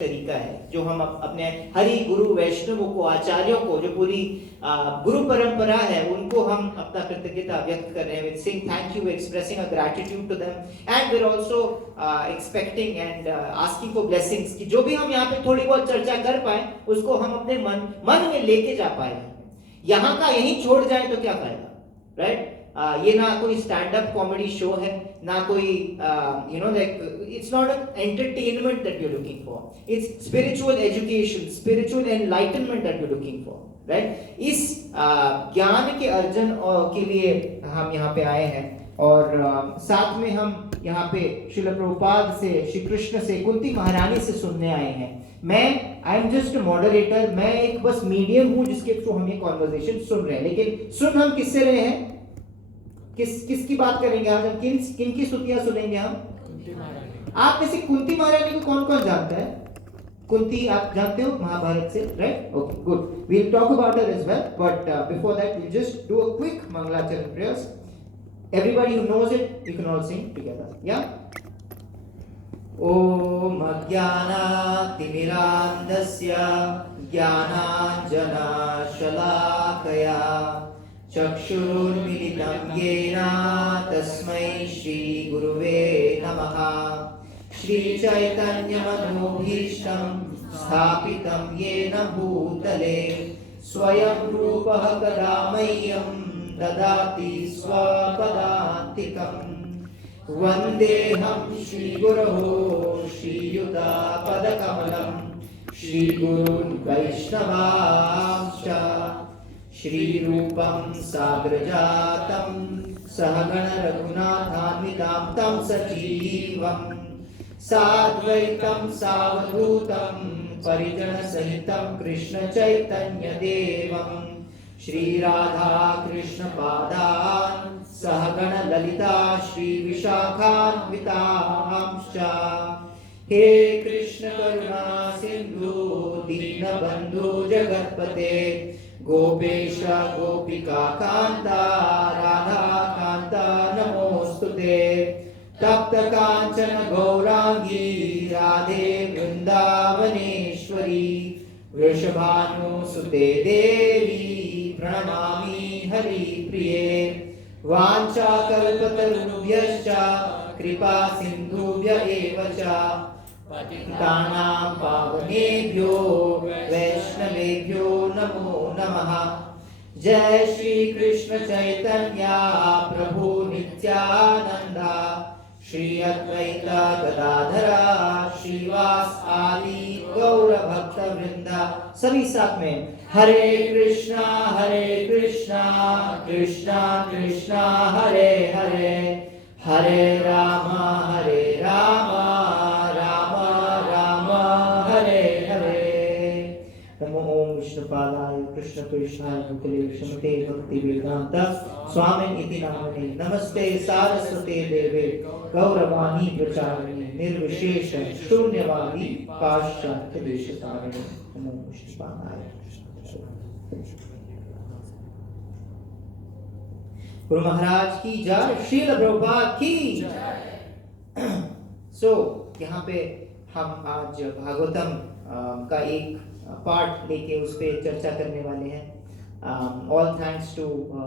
तरीका है जो हम अपने हरि गुरु वैष्णवों को, आचार्यों को, जो पूरी गुरु परंपरा है, उनको हम अपना कृतज्ञता व्यक्त कर रहे हैं with saying thank you, expressing a gratitude to them, and we're also expecting and asking for blessings कि जो भी हम यहाँ पे थोड़ी बहुत चर्चा कर पाए उसको हम अपने मन में लेके जा पाए। यहाँ का यहीं छोड़ जाए तो क्या फायदा, राइट? ये ना कोई स्टैंड अप कॉमेडी शो है, ना कोई like it's not entertainment that you are looking for, it's spiritual education, spiritual enlightenment that you are looking for, right? इस ज्ञान के अर्जन के लिए हम यहाँ पे आए हैं और साथ में हम यहाँ पे श्रील प्रभुपाद से, श्री कृष्ण से, कुंती महारानी से सुनने आए हैं। आई एम जस्ट मॉडरेटर, मैं एक बस मीडियम हूँ जिसके थ्रू हम ये कॉन्वर्सेशन सुन रहे हैं। लेकिन सुन हम किससे रहे हैं? किसकी बात करेंगे आज हम? किन की स्तुतियां सुनेंगे हम? आप में से कुंती महारानी को कौन कौन जानता है? कुंती आप जानते हो महाभारत से, right? Okay, good, we will talk about her as well, but before that we just do a quick mangalacharan prayers. Everybody who knows it, you can all sing together. Yeah? Om Ajnanaatimirandasya Jnananjana Shalakaya Chakshurmilitam Yena Tasmai Shri Guruve Namaha. Shri Chaitanya Manobhishtam Sthapitam Yena Bhutale Swayam Rupah Kadamayyam ददाति स्वपदान्तिकम्. वन्देऽहं श्रीगुरोः श्रीयुतापदकमलम् श्रीगुरून् वैष्णवांश्च श्रीरूपं साग्रजातं सहगण रघुनाथान्वितां तं सजीवं साद्वैतं सावधूतं परिजनसहितं कृष्ण चैतन्य देवं श्री राधा कृष्ण पादान् सहगण ललिता श्री विशाखान्वितांश्च. हे कृष्ण करुणा सिंधु दीनबंधु जगत्पते गोपेश गोपिका कांता राधा कांता नमोस्तुते. तप्त कांचन गौरांगी राधे वृंदावनेश्वरी वृषभानुसुते देवी प्रणमामि हरिप्रिये. वाञ्छाकल्पतरुभ्यश्च कृपा सिन्धुभ्य एव च पतितानां पावनेभ्यो वैष्णवेभ्यो नमो नमः. जय श्री कृष्ण चैतन्य प्रभु नित्यानंद श्री अद्वैत गदाधरा श्रीवास आदि गौर भक्त वृंदा. सभी साथ में हरे कृष्णा कृष्णा कृष्णा हरे हरे, हरे राम राम राम हरे हरे. नमो ओम विष्णुपादाय कृष्ण कृष्णाय भूतले श्रीमते भक्ति वेदांत स्वामिन इति नामने. नमस्ते सारस्वते देवे गौरवाणी प्रचारिणे निर्विशेष शून्यवादी पाश्चात्य देशतारिणे. नमो विष्णुपादाय. गुरु महाराज की जय, श्रील प्रभुपाद की जय. सो यहाँ पे हम आज भागवतम का एक पार्ट लेके उस पे चर्चा करने वाले हैं. All thanks to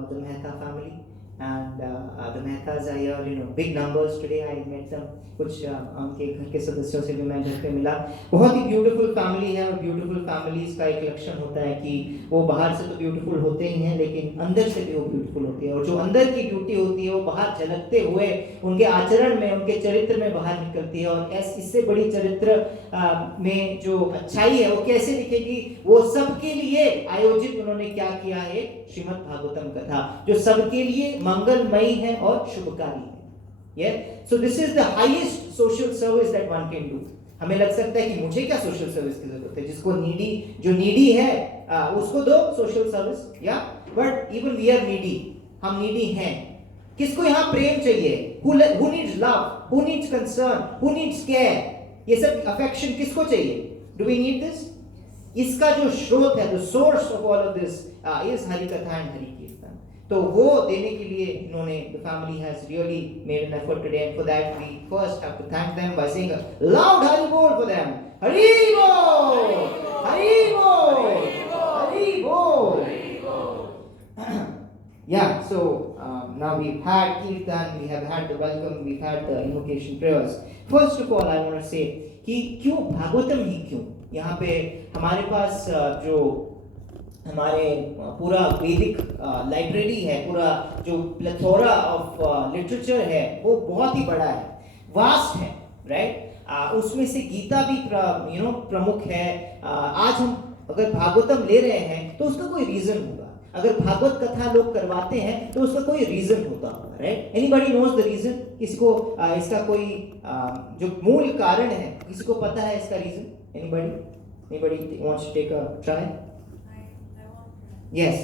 the Mehta family and the Mehtas are here, big numbers today. I met them. कुछ उनके घर के सदस्यों से भी मैं घर पे मिला. बहुत ही ब्यूटीफुल फैमिली है और ब्यूटीफुल फैमिलीज का एक लक्षण होता है कि वो बाहर से तो ब्यूटीफुल होते ही हैं लेकिन अंदर से भी वो ब्यूटीफुल होती है. और जो अंदर की ब्यूटी होती है वो बाहर झलकते हुए उनके आचरण में, उनके चरित्र में बाहर निकलती है. और इससे बड़ी चरित्र में जो अच्छाई है वो कैसे दिखेगी? वो सबके लिए आयोजित उन्होंने क्या किया है? श्रीमद् भागवतम कथा, जो सबके लिए मंगलमयी है और शुभकारी है. Yeah? So this is the highest social service that one can do. हमें लग सकता है कि मुझे क्या सोशल सर्विस की जरूरत है? जिसको जो नीडी है उसको दो सोशल सर्विस, या but even we are needy, हम नीडी हैं. किसको यहाँ प्रेम चाहिए? Who needs love? Who needs concern? Who needs care? ये सब अफेक्शन किसको चाहिए? Do we need this? इसका जो स्रोत है, the source of all of this is Hari कथा एंड हरि कीर्तन. तो वो देने के लिए इन्होंने, the family has really made an effort today, and for that we first have to thank them by saying a loud Hari Bol for them. Hari बोल, हरि बोल, हरि बोल. Yeah, so now we've had Kirtan, we have had the welcome, we've had the invocation prayers. First of all, I want to say कि क्यों भागवतम ही क्यों? यहाँ पे हमारे पास जो हमारे पूरा वैदिक लाइब्रेरी है, पूरा जो प्लेथोरा ऑफ लिटरेचर है, वो बहुत ही बड़ा है, वास्ट है, राइट? उसमें से गीता भी प्रमुख है. आज हम अगर भागवतम ले रहे हैं तो उसका कोई रीजन होगा. अगर भागवत कथा लोग करवाते हैं तो उसका कोई रीजन होता होगा, right? Anybody knows the reason? किसी को इसका कोई जो मूल कारण है, किसी को पता है इसका reason? Anybody wants to take a try? Yes.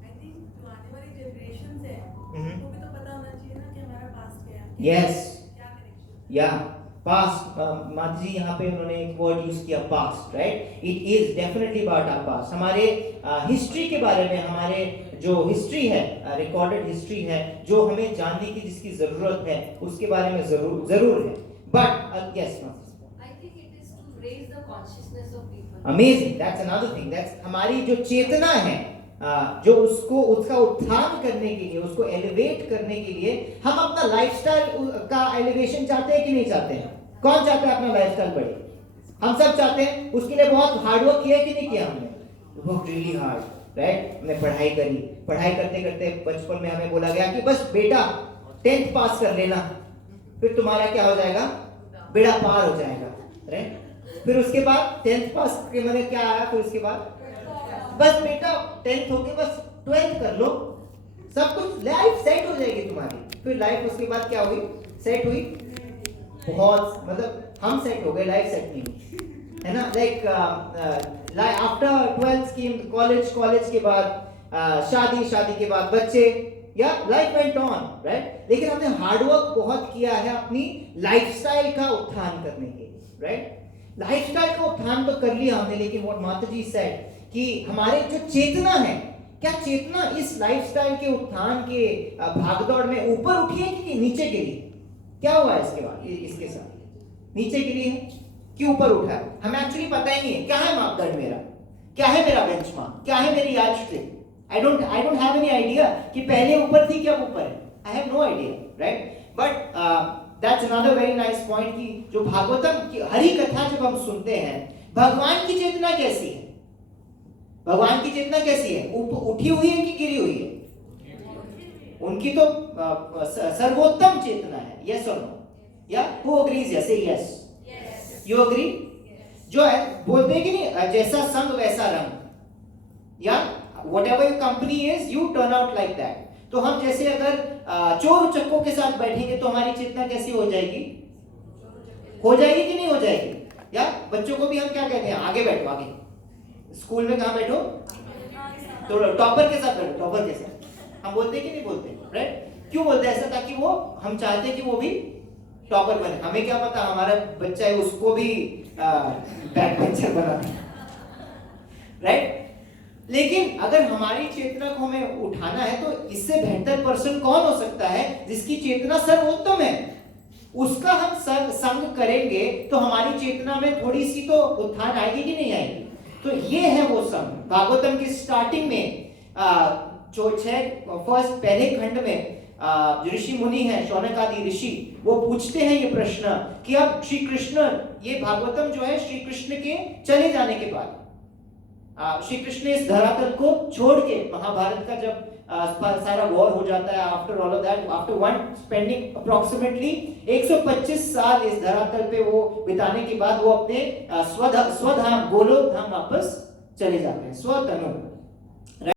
I think जो आने वाली जनरेशंस है उनको भी तो पता होना चाहिए ना कि हमारा पास्ट क्या है. यस. क्या कनेक्शन. या पास्ट, माता जी यहाँ पे उन्होंने एक वर्ड यूज किया, past, right? It is definitely about our past. हमारे हिस्ट्री के बारे में, हमारे जो हिस्ट्री है, रिकॉर्डेड हिस्ट्री है, जो हमें जानने की जिसकी जरूरत है, उसके बारे में जरूर है. But yes, I think it is to raise the consciousness of people. Amazing. That's another thing. That's हमारी जो चेतना है, जो उसका उत्थान करने के लिए, उसको एलिवेट करने के लिए हम अपना लाइफस्टाइल का एलिवेशन चाहते हैं कि नहीं चाहते हैं? कौन चाहता है अपना लाइफस्टाइल बढ़े? हम सब चाहते हैं. उसके लिए बहुत हार्डवर्क किया कि नहीं किया हमने? Work really hard, right? हमने पढ़ाई करी. पढ़ाई करते करते बचपन में हमें बोला गया कि बस बेटा 10th पास कर लेना, फिर तुम्हारा क्या हो जाएगा? बेड़ा पार हो जाएगा, राइट? फिर उसके बाद 10th पास के मैंने क्या आया? फिर उसके बाद बस बेटा 10th हो गए, बस 12th कर लो, सब कुछ लाइफ सेट हो जाएगी तुम्हारी. फिर लाइफ उसके बाद क्या हुई? सेट हुई. बहुत, मतलब हम सेट हो गए, लाइफ सेट नहीं हुई, है ना? लाइक आफ्टर 12th की कॉलेज के बाद शादी के बाद बच्चे, या लाइफ वेंट ऑन, राइट? लेकिन हमने हार्डवर्क बहुत किया है अपनी लाइफस्टाइल का उत्थान करने के लिए, राइट? लाइफस्टाइल का उत्थान तो कर लिया हमने, लेकिन व्हाट माता जी सेड कि हमारे जो चेतना है, क्या चेतना इस लाइफस्टाइल के उत्थान के भागदौड़ में ऊपर उठी है कि नीचे गिरी? क्या हुआ इसके बाद? इसके साथ नीचे गिरी है कि ऊपर उठा है? हमें एक्चुअली पता ही नहीं है क्या है मापदंड मेरा, क्या है मेरा बेंचमार्क, क्या है मेरी yardstick. I don't have any idea कि पहले ऊपर थी क्या ऊपर है. I have no idea, right? But that's another very nice point कि जो भागवतम की हरि कथा जब हम सुनते हैं, भगवान की चेतना कैसी है? भगवान की चेतना कैसी है? उठी हुई है कि गिरी हुई है? उनकी तो सर्वोत्तम चेतना है. यस और नो? या who agrees? Yes, say yes. You agree? जो है बोलते हैं कि नहीं, जैसा संग वैसा रंग, या whatever your company is, you turn out like that. तो हम जैसे अगर चोर चक्कों के साथ बैठेंगे तो हमारी चेतना कैसी हो जाएगी? हो जाएगी कि नहीं हो जाएगी? या बच्चों को भी हम क्या कहते हैं? आगे बैठो, आगे. स्कूल में कहाँ बैठो? तो टॉपर के साथ बैठो, टॉपर के साथ. हम बोलते कि नहीं बोलते, राइट? क्यों बोलते हैं ऐसा? ताकि वो, हम चाहते हैं कि वो भी टॉपर बने. हमें क्या पता हमारा बच्चा है उसको भी बैक बेंचर बनाना, राइट? लेकिन अगर हमारी चेतना को हमें उठाना है तो इससे बेहतर पर्सन कौन हो सकता है जिसकी चेतना सर्वोत्तम है? उसका हम संग करेंगे तो हमारी चेतना में थोड़ी सी तो उत्थान आएगी कि नहीं आएगी? तो ये है वो संग. भागवतम की स्टार्टिंग में जो फर्स्ट पहले खंड में ऋषि मुनि हैं, शौनक आदि ऋषि, वो पूछते हैं ये प्रश्न कि अब श्री कृष्ण, ये भागवतम जो है श्री कृष्ण के चले जाने के बाद, श्री कृष्ण इस धरातल को छोड़ के, महाभारत का जब सारा वॉर हो जाता है, after all of that, after one spending approximately 125 साल इस धरातल पे वो बिताने के बाद वो अपने स्वधाम गोलोक धाम वापस चले जाते हैं, स्वतनु.